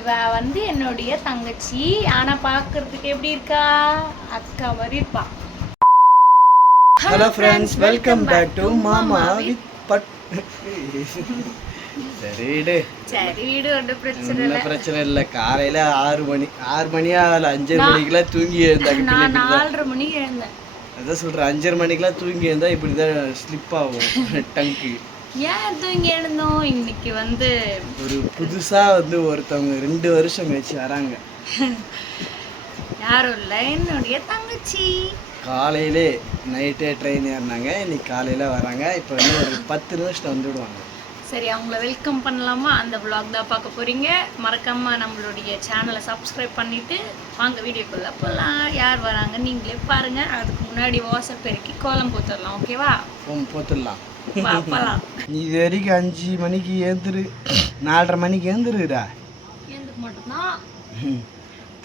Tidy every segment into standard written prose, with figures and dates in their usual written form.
இவ வந்து என்னுடைய தங்கச்சி. ஆனா பாக்குறதுக்கு எப்படி இருக்கா? அக்கா மாதிரி இருப்பா. Hello friends, welcome back to மாமா வித் பட். சரி விடு, ஒன்றும் பிரச்சனை இல்லை. காலையில 6 மணியா இல்லை 5:30 மணிக்கெல்லாம் தூங்கி எழுந்தாங்க. நான் 4:30 மணிக்கு எழுந்தேன். அதான் சொல்றேன், 5:30 மணிக்கெல்லாம் தூங்கி எழுந்தா இப்படிதான் ஸ்லிப் ஆகும் டங்கு. ஏன் தூங்கி எழுந்தோம்? இன்னைக்கு வந்து ஒரு புதுசா வந்து ஒருத்தவங்க 2 வருஷம் கழிச்சு வராங்க. யாரும் இல்லை, என்னுடைய தங்கச்சி. காலையிலே நைட்டே ட்ரெயின் ஏறினாங்க, இன்னைக்கு காலையில வராங்க. இப்போ வந்து ஒரு 10 நிமிஷம் வந்துடுவாங்க. சரி, அவங்கள வெல்கம் பண்ணலாமா? அந்த விளாக் தான் பார்க்க போறீங்க. மறக்காம நம்மளுடைய சேனலை சப்ஸ்கிரைப் பண்ணிட்டு வாங்க வீடியோக்குள்ள போகலாம். யார் வராங்க நீங்களே பாருங்க. அதுக்கு முன்னாடி வாசல் பெருக்கி கோலம் போத்துடலாம். ஓகேவா? போத்துடலாம். பார்க்கலாம். நீ இது வரைக்கும் 5 மணிக்கு ஏந்துரு, 4:30 மணிக்கு ஏந்துருடா. ஏந்துக்கு மட்டும்தான்.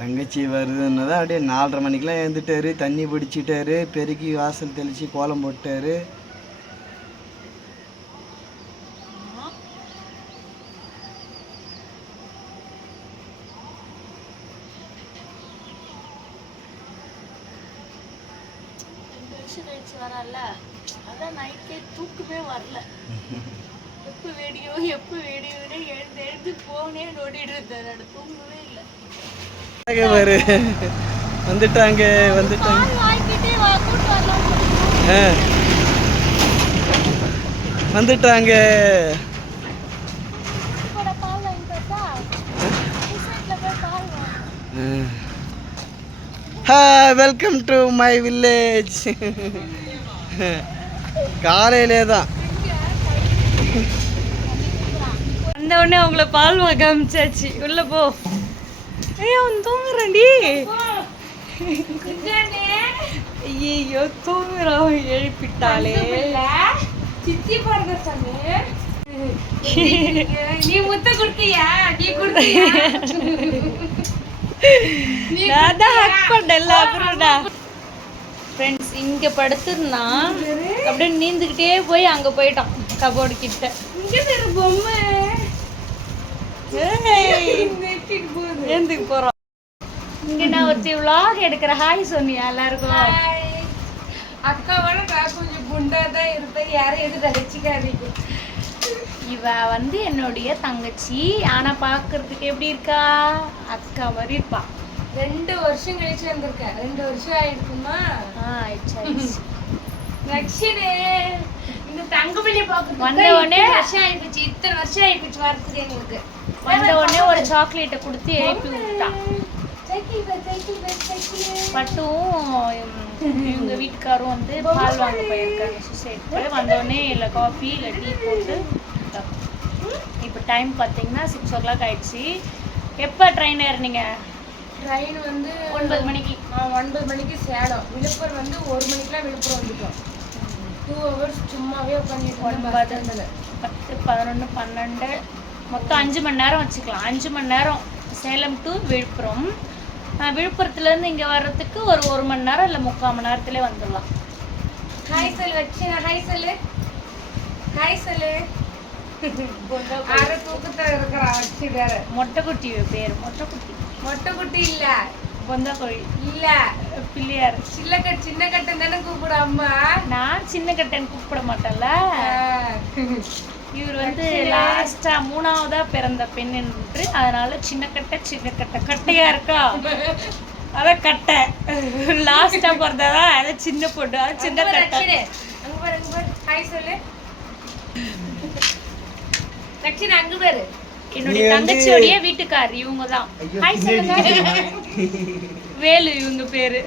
தங்கச்சி வருதுன்னு தான் அப்படியே 4:30 மணிக்கெலாம் எழுந்துட்டாரு. தண்ணி பிடிச்சிட்டாரு, பெருக்கி வாசல் தெளித்து கோலம் போட்டாரு. வரல, அதான் நைட்டே தூக்கமே வரல. எப்போ வீடியோ எழுந்து போனே நோடிட்டு இருந்தாரு. தூங்கவே இல்லை. வந்துட்டாங்க. Welcome to my village. காலையிலே தான் வந்த உடனே அவங்கள பால் வாங்க அமிச்சாச்சு. உள்ள போ. அவன் தூங்குறான்டி. ஐயோ தூங்குறான், எழுப்பிட்டாலே. சித்தி பாருங்க சாமி. நீ முத்த குடுத்தியா? நீ குடுத்தியா? நான் தான் ஹக் பண்ணல. அப்புறம்டா ஃப்ரெண்ட்ஸ் இங்க படுத்துருந்தா அப்படியே நீந்துக்கிட்டே போய் அங்க போயிட்டான் கபோர்டு கிட்ட. இங்க ஒரு பொம்மை ஏந்துக்கு போறோம். இங்க நான் ஒருத்தி vlog எடுக்கிற. ஹாய் சொன்னியா எல்லாருக்கும்? அக்காவோட நான் கொஞ்சம் குண்டா தான் இருப்பேன், யாரும் எது நினைச்சிக்காதீங்க. இவ வந்து என்னுடைய தங்கச்சி. ஆனா பாக்குறதுக்கு எப்படி இருக்கா? அக்கா மாதிரி இருப்பா. 2 வருஷம் கழிச்சு வந்திருக்கேன். 2 வருஷம் ஆயிருக்குமா? லட்சுமி இந்த தங்கமணி பார்க்க வந்த உடனே வருஷம் ஆயிடுச்சு. இத்தனை வருஷம் ஆயிடுச்சு வரதுக்கு. எங்களுக்கு வந்த உடனே ஒரு சாக்லேட்டை கொடுத்து எழுப்பி விட்டான். பட்டும் இவங்க வீட்டுக்காரும் வந்து பால் வாங்க போயிருக்காங்க சொசைட்டிக்கு. வந்த உடனே இல்லை காஃபி இல்லை டீ போட்டு. இப்போ டைம் பார்த்தீங்கன்னா 6 o'clock ஆயிடுச்சு. எப்போ ட்ரெயின் ஏறினீங்க? ட்ரெயின் வந்து 9 மணிக்கு. 9 மணிக்கு சேலம். விழுப்புரம் வந்து 1 மணிக்கெலாம் விழுப்புரம் வந்துட்டோம். 2 hours சும்மாவே உட்காந்துட்டு 9, 10, 11, 12 மொத்தம் 5 மணி நேரம் வச்சுக்கலாம். 5 மணி நேரம் சேலம் டு விழுப்புரம். விழுப்புரத்துலேருந்து இங்கே வர்றதுக்கு ஒரு 1 மணி நேரம் இல்லை 3/4 மணி நேரத்துலேயே வந்துடலாம். ஹாய் சொல்லு வச்சு. ஹாய் சொல்லு. ஹாய் சொல்லு. அரை தூக்கத்தில் இருக்கிறா வச்சு. வேற மொட்டைக்குட்டி பேர். மொட்டைக்குட்டி இல்ல, பொந்தாக்கோழி இல்ல, பிள்ளையார். சின்ன கட்டன் தானே கூப்பிட அம்மா. நான் சின்ன கட்டன் கூப்பிட மாட்டேன்ல. இவர் வந்து லாஸ்டா 3ஆவதா பிறந்த பெண் என்று, அதனால சின்ன கட்டை கட்டையா இருக்கா, அதான் கட்டை. லாஸ்டா பிறந்ததா அதான் சின்ன பொண்ணு, அது சின்ன கட்டை. அங்க பாரு. ஹாய் சொல்லு லட்சுமி. அங்க பாரு. என்னுடைய தங்கச்சியோடைய வீட்டுக்கார் இவங்க தான். ஹாய் சொல்லுங்க. வேலு இவங்க பேரு.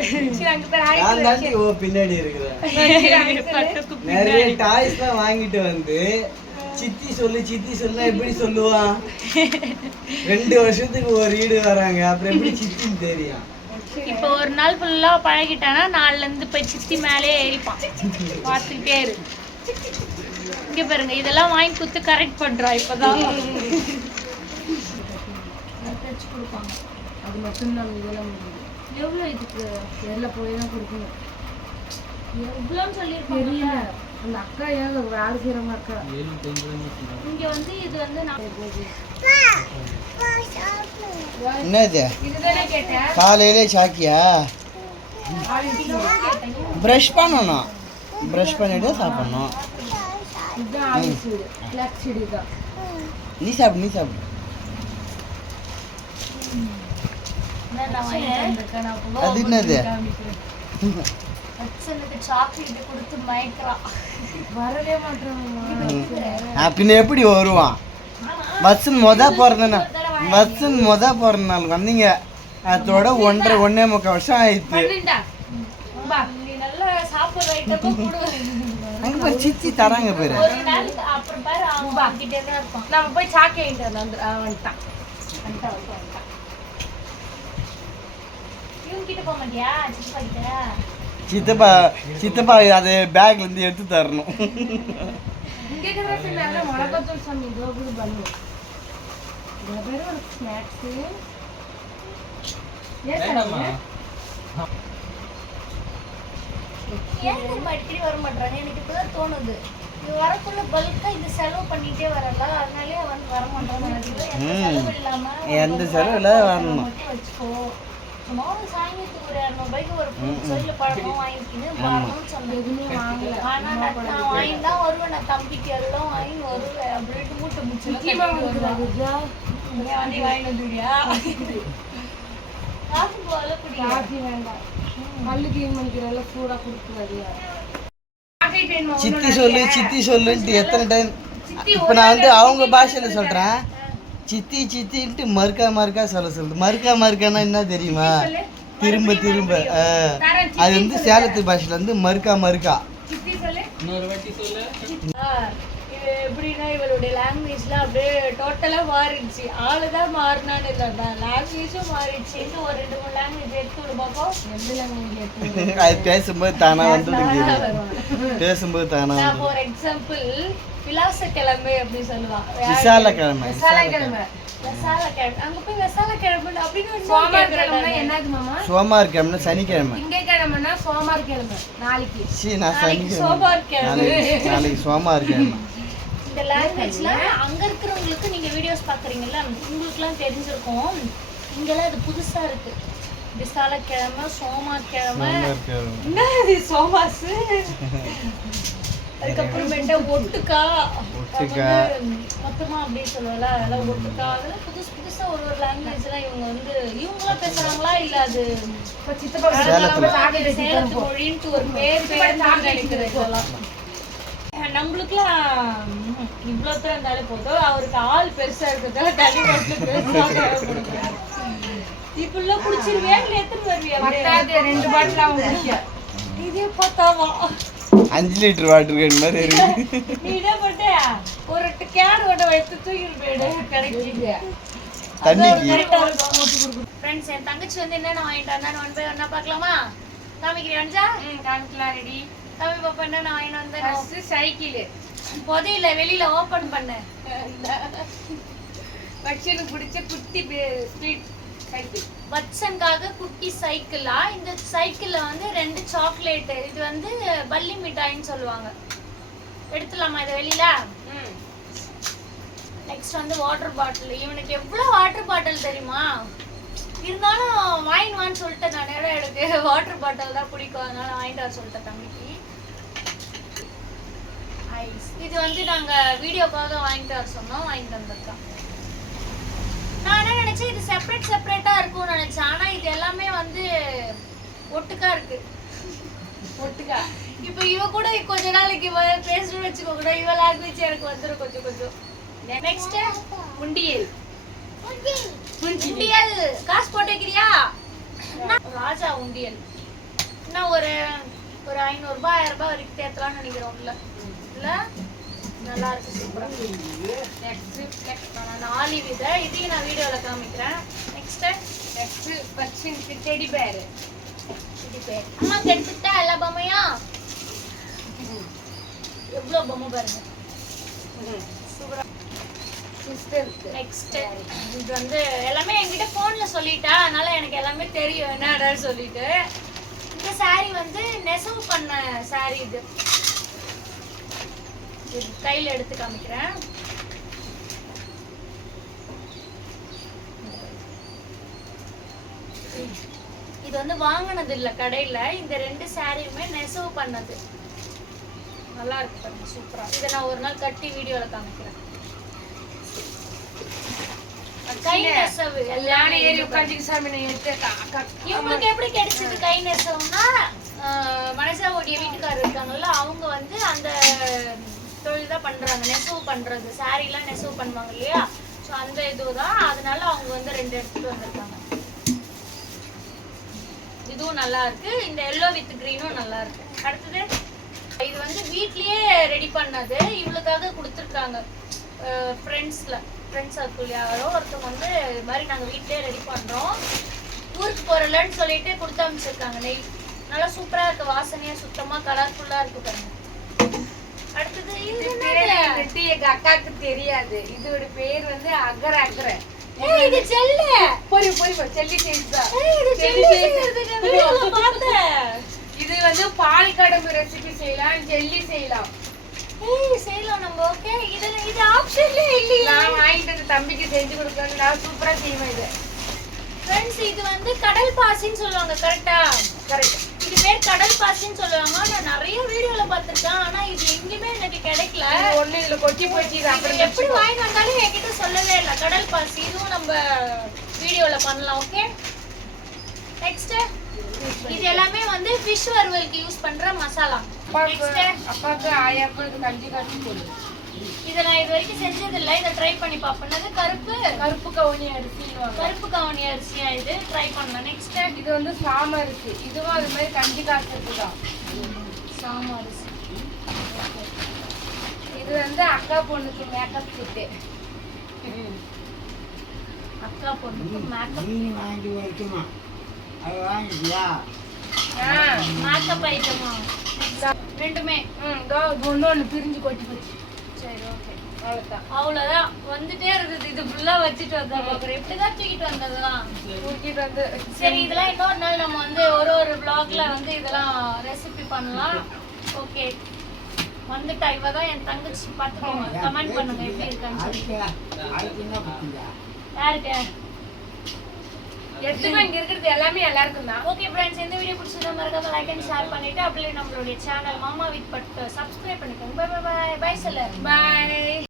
பின்னாடி இருக்கிற நிறைய டாய்ஸ் தான் வாங்கிட்டு வந்து சித்தி சொல்லு எப்படி சொல்லுவான்? 2 வருஷத்துக்கு ஒரு வீடு வராங்க, அப்புறம் எப்படி சித்தின்னு தெரியும்? இப்ப ஒரு நாள் ஃபுல்லா பழகிட்டானா 4ல இருந்து போய் சித்தி மேலே ஏறிப்பான். பார்த்துக்கிட்டே இரு. இங்க பாருங்க, இதெல்லாம் வாங்கி கொடுத்து கரெக்ட் பண்றா. இப்பதான் கொடுப்பாங்க. அது மட்டும் தான். இதெல்லாம் எவ்வளோ இதுக்கு வெளில போய் தான் கொடுக்கணும். எவ்வளோன்னு சொல்லியிருப்பாங்க. அந்த அக்கா ஏன் வேறு செய்கிறவங்க அக்கா இங்க வந்து இது வந்து நான் என்னது இதுதானே கேட்டேன். காலையிலே சாக்கியா ஆரஞ்சு சீடு. ப்ரஷ் பண்ணணும், ப்ரஷ் பண்ணிட்டு சாப்பிடணும். இதுதான் ஆரஞ்சு சீடு. பிளாக் சீடு தான். நீ சாப்பிடு, நீ சாப்பிடு. அது என்னது சாக்லேட் கொடுத்து மயக்கிறான். வரவே மாட்டேன். பின்ன எப்படி வருவான்? பஸ்ஸுன்னு மொத நாள் வந்தீங்க, அதோட 1.5 வருஷம் ஆயிடுச்சு. நீ நல்லா சாப்பிடுற ஐட்டமா கொடு. அங்க போய் சிச்சி தராங்க பேரு. ஒரு நாள் அப்புறம் பாரு அவன் வாங்கிட்டே தான் இருப்பான். நம்ம போய் சாக்கே வந்துட்டான். இவங்க கிட்ட போக மாட்டியா? சித்தப்பா கிட்ட. சித்தப்பா அது பேக்ல இருந்து எடுத்து தரணும். இங்கே இருக்கிற மிளகாத்தூள் சாமி கோகுல் பண்ணு. ஒரு ஸ்நாக்ஸ் ஏன் நம்ம அடிக்கடி வர மாட்டாங்க? எனக்கு இப்பதான் தோணுது, இது வரக்குள்ள பல்கா இது செலவு பண்ணிட்டே வரல, அதனாலே வந்து வர மாட்டாங்க. எந்த செலவு இல்லாத வரணும். மட்டும் வச்சுக்கோ. சும்மா ஒரு சாயங்காலத்துக்கு ஒரு 200 ரூபாய்க்கு ஒரு சொல்லு பழக்கம் வாங்கிக்கின்னு வரணும்னு சொன்னேன். எதுவுமே வாங்கல. ஆனா நான் வாங்கி தான் வருவேன். நான் தம்பிக்கு எல்லாம் வாங்கி வருவேன் அப்படின்ட்டு மூட்டை முடிச்சு வந்து வாங்கிட்டு வந்துடுறியா? காசு போல குடியா? காஃபி வேண்டாம். பல்லு கிளீன் பண்ணிக்கிறதுல சூடா கொடுக்குறது. சித்தி சொல்லுன்ட்டு எத்தனை டைம். இப்போ நான் வந்து அவங்க பாஷையில சொல்றேன். சித்தின்ட்டு மறுக்கா சொல்லுது. மறுக்கானா என்ன தெரியுமா? திரும்ப அது வந்து சேலத்து பாஷையில வந்து மறுக்கா. எப்படின்னா இவளுடைய லாங்குவேஜ்ல அப்படியே டோட்டலா மாறிடுச்சு. ஆளுதான் மாறினான்னு இல்லை, லாங்குவேஜும் மாறிடுச்சு. இன்னும் ஒரு 2-3 லாங்குவேஜ் எடுத்து விடு பாப்போம். எந்த லாங்குவேஜ்? அது பேசும்போது தானா வந்து பேசும்போது தானா. ஃபார் எக்ஸாம்பிள் விலாசக்கிழமை அப்படி சொல்லுவா. விசாலக்கிழமை. அங்க போய் விசாலக்கிழமை அப்படின்னு சோமார்கிழமை என்னது மாமா? சோமார்கிழமை சனிக்கிழமை. திங்கக்கிழமைனா சோமார்கிழமை. நாளைக்கு நான் சனிக்கிழமை. நாளைக்கு சோமார்கிழமை. இந்த லாங்குவேஜ்ல அங்க இருக்கிறவங்களுக்கு நீங்க வீடியோஸ் பாக்குறீங்கல்ல, உங்களுக்குலாம் தெரிஞ்சிருக்கும். இங்கெல்லாம் இது புதுசா இருக்கு. விசாலக்கிழமை, சோமார்கிழமை, என்ன சோமாசு, அதுக்கப்புறமேட்ட ஒட்டுக்கா மொத்தமா அப்படி சொல்லுவாங்க. அதெல்லாம் ஒட்டுக்கா, அதெல்லாம் புதுசா ஒரு லாங்குவேஜ் எல்லாம் இவங்க வந்து இவங்களாம் பேசுறாங்களா இல்ல அது சேலத்து மொழின்ட்டு ஒரு பேர் நினைக்கிறது. இதெல்லாம் நம்மளுக்குலாம் இவ்வளோதான் இருந்தாலே போதும். அவருக்கு ஆள் பெருசா இருக்கிறதால தனி பெருசாக இப்பெல்லாம் குடிச்சிருவியா இல்லை எத்தனை வருவியா? 2 பாட்டில் அவங்க குடிக்க. இதே பார்த்தாவா 5 லிட்டர் வாட்டர் கேன் மாதிரி இருக்கு. நீ என்ன பண்ண? ஒரு கேன் வைத்து தூக்கிட்டு போயிடு கிடைக்குது தண்ணிக்கு. ஃப்ரெண்ட்ஸ், என் தங்கச்சி வந்து என்னென்ன வாங்கிட்டு வந்தான்னு 1 by 1 பார்க்கலாமா? காமிக்கிறேன். காமிக்கலாம். ரெடி. காமி பாப்பா என்ன வாங்கிட்டு வந்தேன்? சைக்கிள் பொதையில வெளியில ஓபன் பண்ண பட்சனுக்கு பிடிச்ச குட்டி ஸ்ட்ரீட் சைக்கிள். பட்சனுக்காக குட்டி சைக்கிளா? இந்த சைக்கிள்ல வந்து 2 சாக்லேட். இது வந்து பல்லி மிட்டாய்ன்னு சொல்லுவாங்க. எடுத்துலாமா இதை வெளியில? நெக்ஸ்ட் வந்து வாட்டர் பாட்டில். இவனுக்கு எவ்வளவு வாட்டர் பாட்டில் தெரியுமா? இருந்தாலும் வாங்கிடுவான்னு சொல்லிட்டு நான் எனக்கு வாட்டர் பாட்டில் தான் பிடிக்கும், அதனால வாங்கிட்டு வர சொல்லிட்டேன் தம்பிக்கு. இது வந்து நாங்க வீடியோக்காக வாங்கிட்டு வர சொன்னோம், வாங்கிட்டு வந்திருக்கோம். நான் என்ன நினைச்சேன், இது செப்பரேட்டா இருக்கும்னு நினைச்சேன். ஆனா இது எல்லாமே வந்து ஒட்டுக்கா இருக்கு. ஒட்டுக்கா. இப்போ இவ கூட கொஞ்ச நாளைக்கு பேசணும்னு வச்சுக்கோ கூட இவ லாங்குவேஜ் எனக்கு வந்துடும் கொஞ்சம். நெக்ஸ்ட் உண்டியல். உண்டியல் காசு போட்டு வைக்கிறியா? ராஜா உண்டியல். நான் ஒரு 500 ரூபாய் 1000 ரூபாய் வரைக்கும் தேத்தலாம்னு நினைக்கிறோம். இல்ல நல்லா இருக்கு, சூப்பரா. நெக்ஸ்ட் 4 வித. இதையும் நான் வீடியோல காமிக்கிறேன். Next பச்சனுக்கு teddy bear. அம்மா எடுத்துட்டா எல்லா பொம்மையும். எவ்வளவு பொம்மை பாருங்க, சூப்பரா. நெக்ஸ்ட் இது வந்து எல்லாமே என்கிட்ட போன்ல சொல்லிட்டா, அதனால எனக்கு எல்லாமே தெரியும் என்னடா சொல்லிட்டு. இந்த சாரி வந்து நெசவு பண்ண சாரி. இது கையில எடுத்து காமிக்கிறேன். இது வந்து வாங்கினது இல்ல கடையில. இந்த 2 சாரியுமே நெசவு பண்ணது. நல்லா இருக்கு பாருங்க, சூப்பரா. இதை நான் ஒரு நாள் கட்டி வீடியோல காமிக்கிறேன். கை நெசவு எல்லாரும் ஏறி உட்காந்து சாமி நான் எடுத்து இவங்களுக்கு எப்படி கிடைச்சது கை நெசவுனா, மனசாவுடைய வீட்டுக்காரர் இருக்காங்கல்ல, அவங்க வந்து அந்த தொழில் தான் பண்றாங்க, நெசவு பண்றது. சாரிலாம் நெசவு பண்ணுவாங்க இல்லையா, ஸோ அந்த இதுதான். அதனால அவங்க வந்து 2 எடுத்துட்டு வந்திருக்காங்க. இதுவும் நல்லா இருக்கு. இந்த எல்லோ வித் கிரீனும் நல்லா இருக்கு. அடுத்தது இது வந்து வீட்லயே ரெடி பண்ணது, இவளுக்காக கொடுத்துருக்காங்க. ஃப்ரெண்ட்ஸ் சர்க்கிள் யாரோ ஒருத்தவங்க வந்து இது மாதிரி நாங்கள் வீட்லயே ரெடி பண்றோம், ஊருக்கு போறலன்னு சொல்லிட்டு கொடுத்து அமைச்சிருக்காங்க. நெய் நல்லா சூப்பரா இருக்கு, வாசனையா சுத்தமா கலர்ஃபுல்லா இருக்கு பாருங்க. அடுத்தது இது என்னது? எங்க அக்காக்கு தெரியாது. இதோட பேர் வந்து அகர அகர. இது செல்ல பொரி பொரி செல்லி செய்தா. இது வந்து பால் கடம்பு ரெசிபி செய்யலாம், ஜெல்லி செய்யலாம். செய்யலாம் நம்ம. ஓகே, இது ஆப்ஷன்ல இல்லையா? நான் வாங்கிட்டு வந்து தம்பிக்கு செஞ்சு கொடுக்கணும். நான் சூப்பரா செய்வேன் இது. ஃப்ரெண்ட்ஸ், இது வந்து கடல் பாசின்னு சொல்லுவாங்க. கரெக்டா? கரெக்ட். இது பேர் கடல் பாசின்னு சொல்லுவாங்க. நான் நிறைய வீடியோல பார்த்திருக்கேன், ஆனா இது எங்கேயுமே எனக்கு கிடைக்கல. ஒண்ணு இதுல கொட்டி போச்சு. இது அப்புறம் எப்படி வாங்கி வந்தாலும் என்கிட்ட சொல்லவே இல்லை. கடல் பாசி இதுவும் நம்ம வீடியோல பண்ணலாம். ஓகே, நெக்ஸ்ட் இது எல்லாமே வந்து ஃபிஷ் வறுவலுக்கு யூஸ் பண்ற மசாலா. அப்பாவுக்கு ஆயாக்கும் இது கஞ்சி காய்ச்சி போடு. இதை நான் இது வரைக்கும் செஞ்சது இல்லை, இதை ட்ரை பண்ணி பார்ப்பேன். கருப்பு கவுனி அரிசி. கருப்பு கவுனி அரிசியா? இது ட்ரை பண்ணலாம். நெக்ஸ்ட் இது வந்து சாம அரிசி. இதுவும் அது மாதிரி கஞ்சி காய்ச்சது தான். சாம அரிசி. இது வந்து அக்கா பொண்ணுக்கு மேக்கப் கிட்டு. அக்கா பொண்ணுக்கு மேக்கப் வாங்கி வைக்குமா? அது வாங்கிட்டியா? மேக்கப் ஐட்டமா? ரெண்டுமே. ஒண்ணு பிரிஞ்சு கொட்டி போச்சு. சரி, ஓகே, அவ்வளவுதான். அவ்வளவுதான். வந்துட்டே இருக்குது. இது ஃபுல்லா வச்சுட்டு வந்தா பாக்குறேன். எப்படிதான் தூக்கிட்டு வந்ததுலாம். தூக்கிட்டு வந்து சரி, இதெல்லாம் இன்னொரு நாள் நம்ம வந்து ஒரு vlogல வந்து இதெல்லாம் ரெசிபி பண்ணலாம். ஓகே, வந்துட்டா. இவதான் என் தங்கச்சி. பார்த்துக்கோங்க, கமெண்ட் பண்ணுங்க எப்படி இருக்கான்னு சொல்லி. யாருக்கு எடுத்துக்கோ, இங்க இருக்கிறது எல்லாமே எல்லாருக்கும் தான். ஓகே ஃப்ரெண்ட்ஸ், இந்த வீடியோ பிடிச்சதா மறக்காம லைக் அண்ட் ஷேர் பண்ணிட்டு அப்படியே நம்மளுடைய சேனல் மாமா வித் பட் சப்ஸ்கிரைப் பண்ணிக்கோங்க. Bye bye bye bye. சொல்ல பாய்.